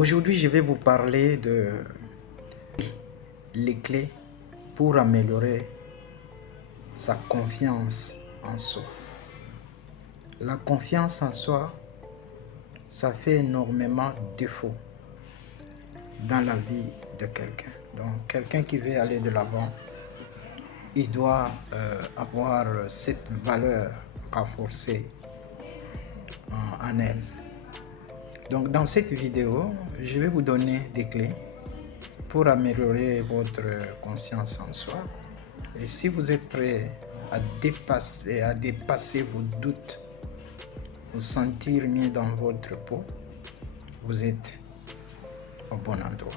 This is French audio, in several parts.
Aujourd'hui, je vais vous parler de les clés pour améliorer sa confiance en soi. La confiance en soi, ça fait énormément défaut dans la vie de quelqu'un. Donc, quelqu'un qui veut aller de l'avant, il doit avoir cette valeur renforcée en elle. Donc, dans cette vidéo, je vais vous donner des clés pour améliorer votre conscience en soi. Et si vous êtes prêt à dépasser vos doutes, vous sentir mieux dans votre peau, vous êtes au bon endroit.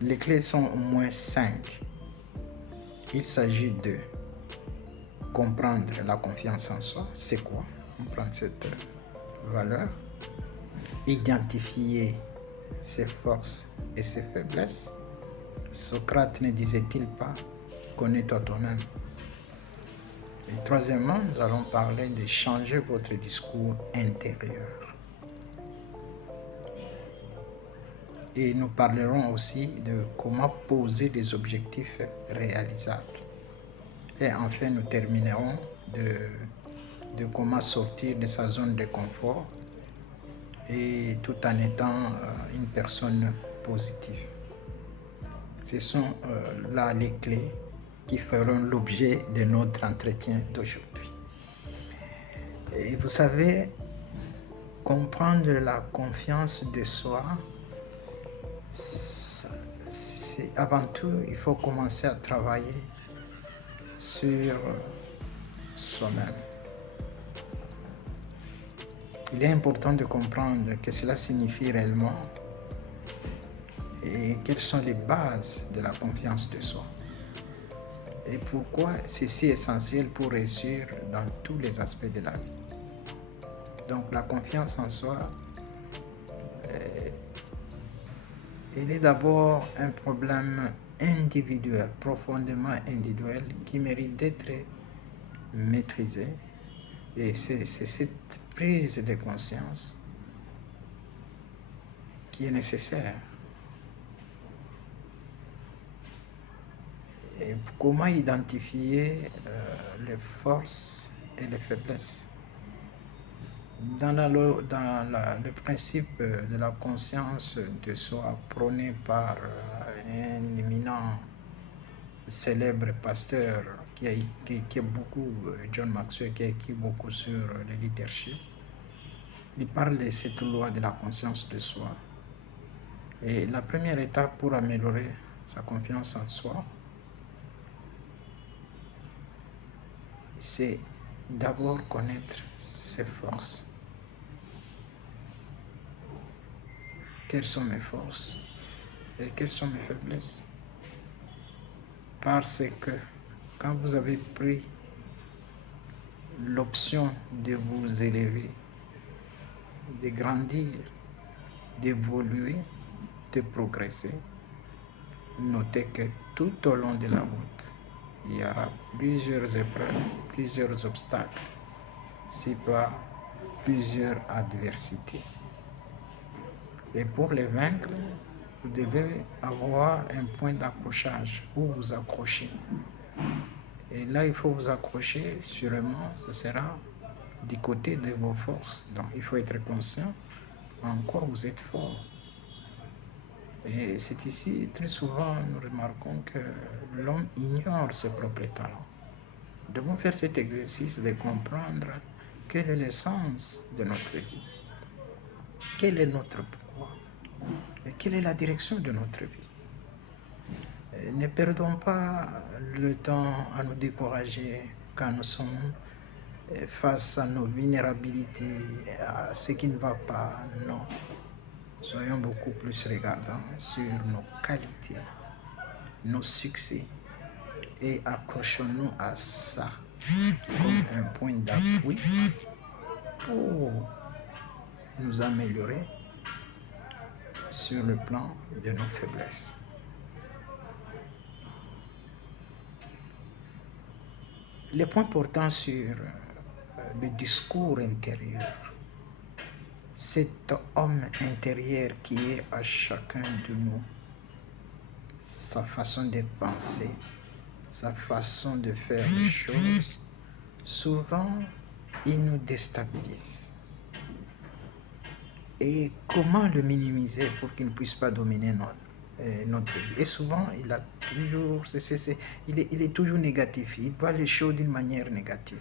Les clés sont au moins 5. Il s'agit de comprendre la confiance en soi, c'est quoi? Comprendre cette valeur, identifier ses forces et ses faiblesses. Socrate ne disait-il pas connais-toi toi-même? Et troisièmement, nous allons parler de changer votre discours intérieur. Et nous parlerons aussi de comment poser des objectifs réalisables. Et enfin, nous terminerons de comment sortir de sa zone de confort et tout en étant une personne positive. Ce sont là les clés qui feront l'objet de notre entretien d'aujourd'hui. Et vous savez, comprendre la confiance de soi, c'est avant tout, il faut commencer à travailler sur soi-même. Il est important de comprendre ce que cela signifie réellement et quelles sont les bases de la confiance de soi. Et pourquoi c'est si essentiel pour réussir dans tous les aspects de la vie. Donc la confiance en soi, il est d'abord un problème individuel, profondément individuel, qui mérite d'être maîtrisé. Et c'est cette prise de conscience qui est nécessaire. Et comment identifier les forces et les faiblesses? Dans le principe de la conscience de soi prôné par un éminent célèbre pasteur qui a beaucoup, John Maxwell, qui a écrit beaucoup sur le leadership, il parle de cette loi de la conscience de soi. Et la première étape pour améliorer sa confiance en soi, c'est d'abord connaître ses forces. Quelles sont mes forces et quelles sont mes faiblesses? Parce que quand vous avez pris l'option de vous élever, de grandir, d'évoluer, de progresser, notez que tout au long de la route, il y aura plusieurs épreuves, plusieurs obstacles, si pas plusieurs adversités. Et pour les vaincre, vous devez avoir un point d'accrochage où vous accrochez. Et là, il faut vous accrocher, sûrement, ce sera du côté de vos forces. Donc, il faut être conscient en quoi vous êtes fort. Et c'est ici, très souvent, nous remarquons que l'homme ignore ses propres talents. Nous devons faire cet exercice de comprendre quelle est l'essence de notre vie. Quel est notre pourquoi? Et quelle est la direction de notre vie? Et ne perdons pas le temps à nous décourager quand nous sommes face à nos vulnérabilités, à ce qui ne va pas. Non. Soyons beaucoup plus regardants sur nos qualités, nos succès et accrochons-nous à ça comme un point d'appui pour nous améliorer sur le plan de nos faiblesses. Les points portant sur le discours intérieur, cet homme intérieur qui est à chacun de nous, sa façon de penser, sa façon de faire les choses, souvent, il nous déstabilise. Et comment le minimiser pour qu'il ne puisse pas dominer notre vie? Et souvent, il est toujours négatif. Il voit les choses d'une manière négative.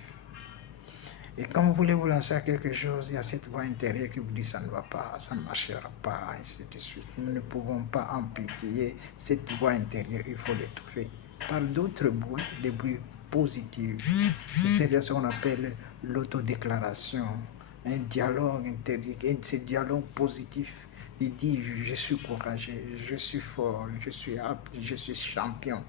Et quand vous voulez vous lancer à quelque chose, il y a cette voix intérieure qui vous dit ça ne va pas, ça ne marchera pas, et ainsi de suite. Nous ne pouvons pas amplifier cette voix intérieure, il faut l'étouffer par d'autres bruits, des bruits positifs. C'est ce qu'on appelle l'autodéclaration, un dialogue intérieur, et ce dialogue positif. Il dit je suis courageux, je suis fort, je suis apte, je suis champion.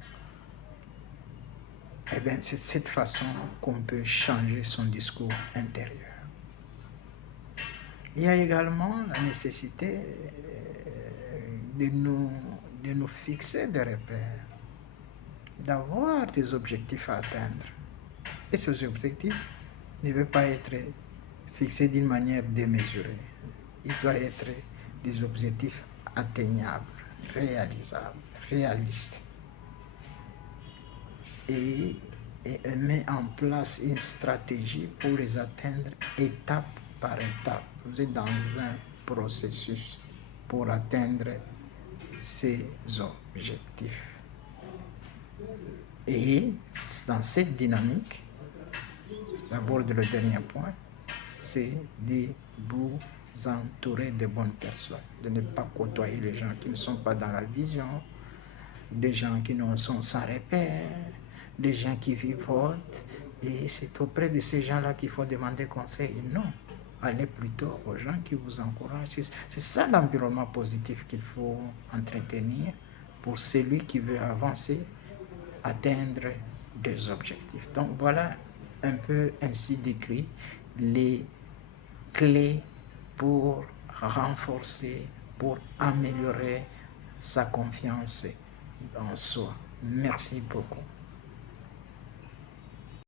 Eh bien, c'est de cette façon qu'on peut changer son discours intérieur. Il y a également la nécessité de nous fixer des repères, d'avoir des objectifs à atteindre. Et ces objectifs ne peuvent pas être fixés d'une manière démesurée. Ils doivent être des objectifs atteignables, réalisables, réalistes. Et met en place une stratégie pour les atteindre étape par étape. Vous êtes dans un processus pour atteindre ces objectifs. Et dans cette dynamique, j'aborde le dernier point, c'est de vous entourer de bonnes personnes, de ne pas côtoyer les gens qui ne sont pas dans la vision, des gens qui ne sont sans repère, des gens qui vivotent, et c'est auprès de ces gens-là qu'il faut demander conseil. Non, allez plutôt aux gens qui vous encouragent. C'est ça l'environnement positif qu'il faut entretenir pour celui qui veut avancer, atteindre des objectifs. Donc voilà un peu ainsi décrit les clés pour renforcer, pour améliorer sa confiance en soi. Merci beaucoup.